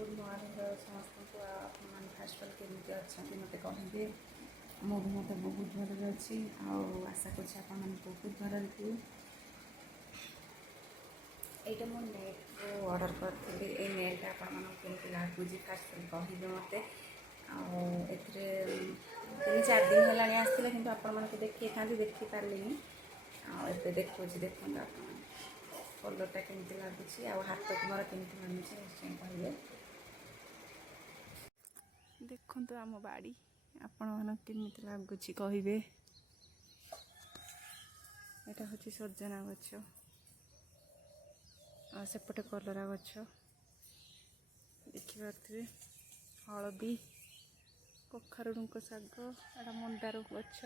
Good morning समस्त को आप फास्ट ऑल केमी अच्छा मत कहे मुझे मत बहुत भल अच्छी आशा कर बहुत भल थी। यहाँ मुझे नेट को ऑर्डर करी ये नेट आपमती लगुच फास्ट कहे मत तीन चार दिन है आसला कि आपको देखी था देखिपारे आते देखा देखते आप कलरटा केमती लगुच हाथ को मोर केमती मानुचे निश्चय कहे देखु आम बाड़ी आपण केमती लगुच कहे। यहाँ हूँ सजना गछ सेपटे कलरा गछ देखिपे हलदी कखारू डुंक शाग एटा मंदार गछ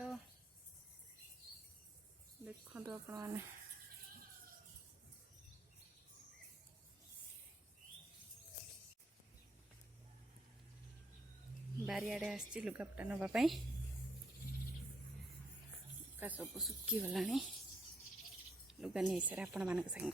देखु आपण बारियाड़े आसी लुगापटा नापी सब सुखीगला लुगा नहीं सारे आपण मान संग